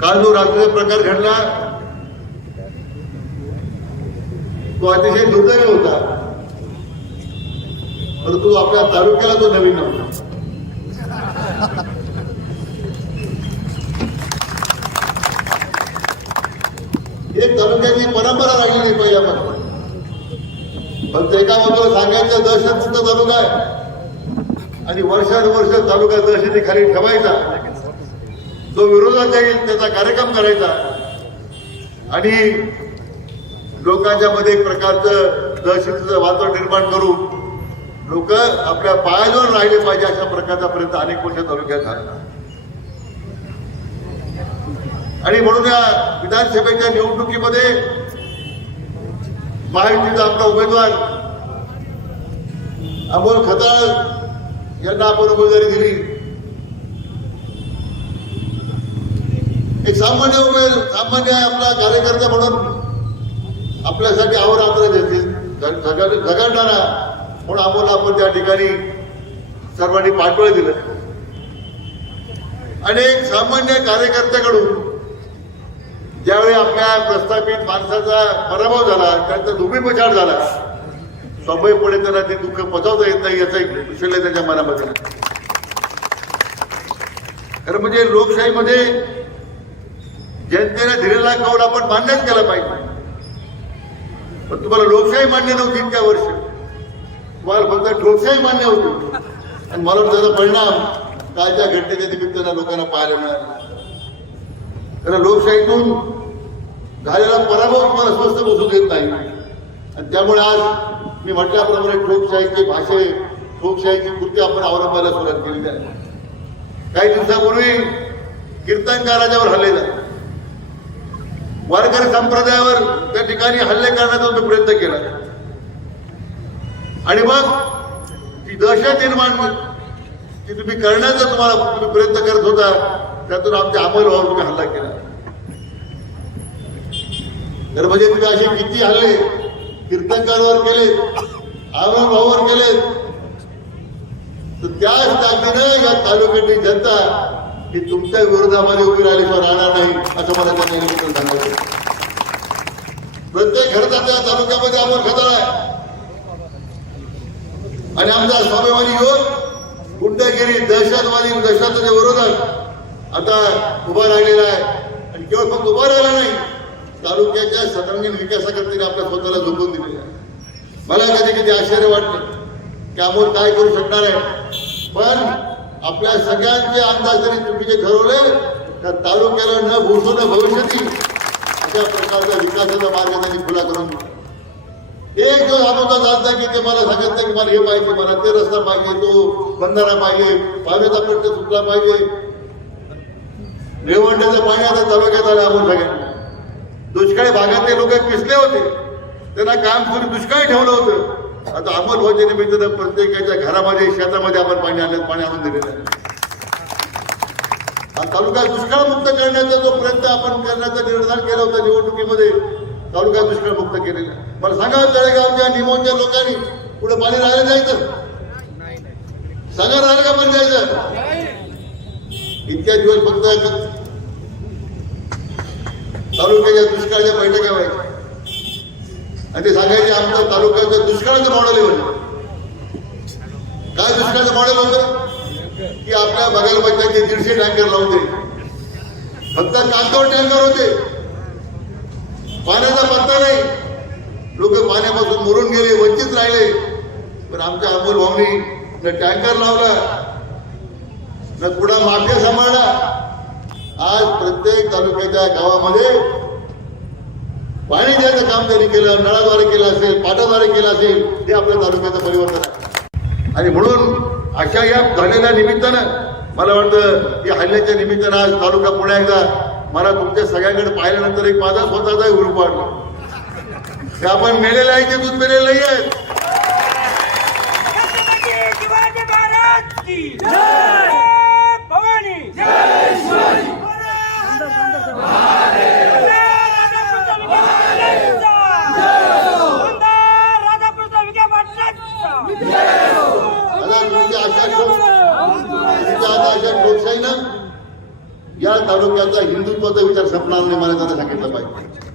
काल जो रात्रीचा प्रकार घडला तो अतिशय दुर्दैवी होता. परंतु आपल्या तालुक्याला तो नवीन नव्हता. एक तालुक्याची परंपरा राहिली नाही पहिल्यापासून. फक्त एका बाजूला सांगायचं दहशतमुक्त तालुका आहे. आणि वर्षानुवर्ष तालुका दहशतीखाली ठेवायचा. जो विरोधात जाईल त्याचा कार्यक्रम करायचा. आणि लोकांच्या मध्ये एक प्रकारचं दहशतीचं वातावरण निर्माण करून लोक आपल्या पायाजवळ राहिले पाहिजे अशा प्रकारचा प्रयत्न अनेक वर्ष तालुक्यात झाला आणि म्हणून या विधानसभेच्या निवडणुकीमध्ये महायुतीचा आपला उमेदवार अमोल खताळ यांना आपण उमेदवारी दिली. सामान्य उमेद सामान्य आपला कार्यकर्ता म्हणून आपल्यासाठी अहोरात्र झगड- झगडणारा म्हणून आम्हाला आपण त्या ठिकाणी सर्वांनी पाठबळ दिलं. आणि एक सामान्य कार्यकर्त्याकडून ज्यावेळी आपल्या प्रस्थापित माणसाचा पराभव झाला त्यांचा धुमीपछाड झाला स्वाभाविकपणे त्यांना ते दुःख पचवता येत नाही याचा एक विषय त्याच्या मनामध्ये. खरं म्हणजे लोकशाहीमध्ये जनतेने दिलेला कौल आपण मान्यच केला पाहिजे. पण तुम्हाला लोकशाही मान्य नव्हती इतक्या वर्ष. तुम्हाला फक्त ठोकशाही मान्य होती. आणि मला त्याचा परिणाम कालच्या घटनेच्या निमित्तानं लोकांना पाहायला मिळाला. कारण लोकशाहीतून झालेला पराभव तुम्हाला स्वस्थ बसू देत नाही. आणि त्यामुळे आज मी म्हटल्याप्रमाणे ठोकशाहीची भाषे ठोकशाहीची कृती आपण अवलंबायला सुरुवात केलेली आहे. काही दिवसापूर्वी कीर्तनकाराच्यावर हल्ले झाले. वारकरी संप्रदायावर त्या ठिकाणी हल्ले करण्याचा मी प्रयत्न केला. आणि मग ती दहशत निर्माण की तुम्ही करण्याचा तुम्हाला तुम्ही प्रयत्न करत होता त्यातून आमच्या अंमलभावर तुम्ही हल्ला केला. तर म्हणजे तुम्ही असे किती हल्ले कीर्तनकारावर केले अंमलभावावर केले तर त्याच ताकदीनं या तालुक्यातील जनता ही तुमच्या विरोधामध्ये उभी राहिली पण राहणार नाही असं मला त्यांनी निमित्त सांगायचं प्रत्येक घरचा त्या तालुक्यामध्ये आपण खतरा आहे. आणि आमचा स्वाभिमानी युवक गुंडगिरी दहशतवादी दहशतवादी विरोधात आता उभा राहिलेला आहे. आणि केवळ फक्त उभा राहिला नाही तालुक्याच्या सर्वांगीण विकासाकरता आपल्या स्वतःला झोपून दिलेलं आहे. मला कधी कधी आश्चर्य वाटतं की अमोल काय करू शकणार आहे. पण आपल्या सगळ्यांचे अंदाज जरी चुकीचे ठरवले तर तालुक्याला न भूषो न भविष्यती अशा प्रकारचा विकासाचा मार्ग त्यांनी खुला करून एक दिवस अनुभव चालता की ते मला सांगत नाही की मला हे पाहिजे मला ते रस्ता पाहिजे तो बंधारा पाहिजे पाण्याचा प्रश्न सुटला पाहिजे. रेवंड्याचं पाणी आता तालुक्यात आलं आपण सगळ्यांना. दुष्काळी भागातले लोक पिसले होते. त्यांना काम करून दुष्काळी ठेवलं होतं. आता अमोल भाऊच्या निमित्तानं प्रत्येकाच्या घरामध्ये शेतामध्ये आपण पाणी आणलं पाणी आणून दिलेलं आहे. हा तालुका दुष्काळमुक्त करण्याचा जो प्रयत्न आपण करण्याचा निर्धार केला होता निवडणुकीमध्ये तालुका दुष्काळमुक्त केलेला पण मला सांगा तळेगावच्या निमोनच्या लोकांनी पुढे पाणी राहायला जायचं? सांगा राहिलं का पण जायचं? इतक्या दिवस फक्त तालुक्याच्या दुष्काळाच्या बैठका व्हायच्या. आणि ते सांगायचे आमच्या तालुक्याचं दुष्काळाचं मॉडेल होतं काय दुष्काळाचं मॉडेल होतं? की आपल्या बघायला पाहिजे दीडशे टँकर लावते. दे फक्त कागदावर टँकर होते. पाण्याचा पत्ता नाही. लोक पाण्यापासून मरून गेले वंचित राहिले. पण आमच्या अमोल भाऊनी न टँकर लावला न कुणा माफिया सांभाळला. आज प्रत्येक तालुक्याच्या गावामध्ये पाणी द्यायचं काम त्यांनी केलं नळाद्वारे केलं असेल पाटाद्वारे केलं असेल हे आपल्या तालुक्याचं परिवर्तन आहे. आणि म्हणून अशा या झालेल्या निमित्तानं मला वाटतं की हल्ल्याच्या निमित्तानं आज तालुका पुन्हा एकदा मला तुमच्या सगळ्यांकडे पाहिल्यानंतर एक माझा स्वतःचा ग्रुप वाटला ते आपण मेलेले आहे ते दूध मेलेले नाही आहेत. तुमच्या अशा या तालुक्याचा हिंदुत्वाचा विचार संपणार नाही मला त्यांना सांगितलं पाहिजे.